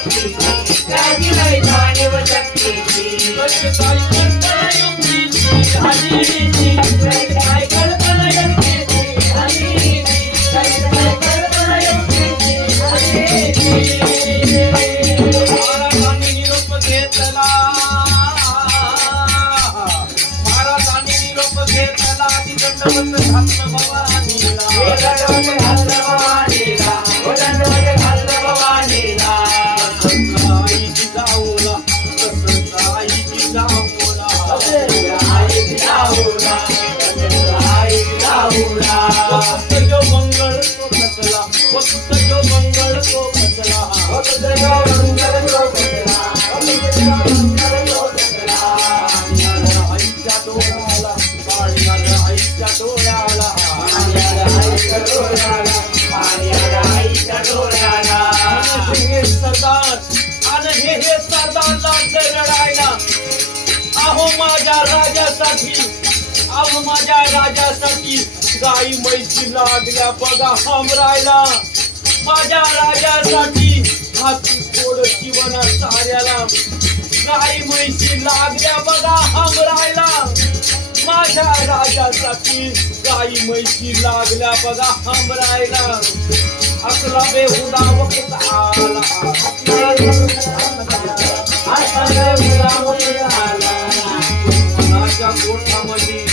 भक्तीची राजी नाही जाणीव शक्तीची काय कल्पना युक्तीची हरीची काय कल्पना युक्तीची हरीची काय कल्पना युक्तीची हरीची महाराजांनी निरोप घेतला महाराजांनी निरोप घेतला दंडवत घातलं भवानीला दंडवत घातलं भवानीला दंडवत घातलं भवानीला आईची जाऊला तसंच आईची जाऊला आईची जाऊला आईची जाऊला वक्त जो मंगळ तो खचला वक्त जो मंगळ तो खचला वक्त जो मंगळ तो खचला वक्त जो मंगळ तो खचला आईच्या डोळ्याला पाणी आलं आईच्या डोळ्याला पाणी आलं आईच्या डोळ्याला पाणी आलं आईच्या डोळ्याला हे सरदार आणि हे सरदारला रडायला अहो माझ्या राजासाठी अहो माझ्या राजासाठी गाई म्हैसी लागल्या बघा हमरायला माझ्या राजासाठी हाती थोड जीवना साऱ्याला गाई म्हैसी लागल्या बघा हमरायला माझ्या राजासाठी गाई म्हैसी लागल्या बघा हमरायला असला बेहुदा वक्त आला आता बेहुदा वक्त आला मनाच्या गोठामध्ये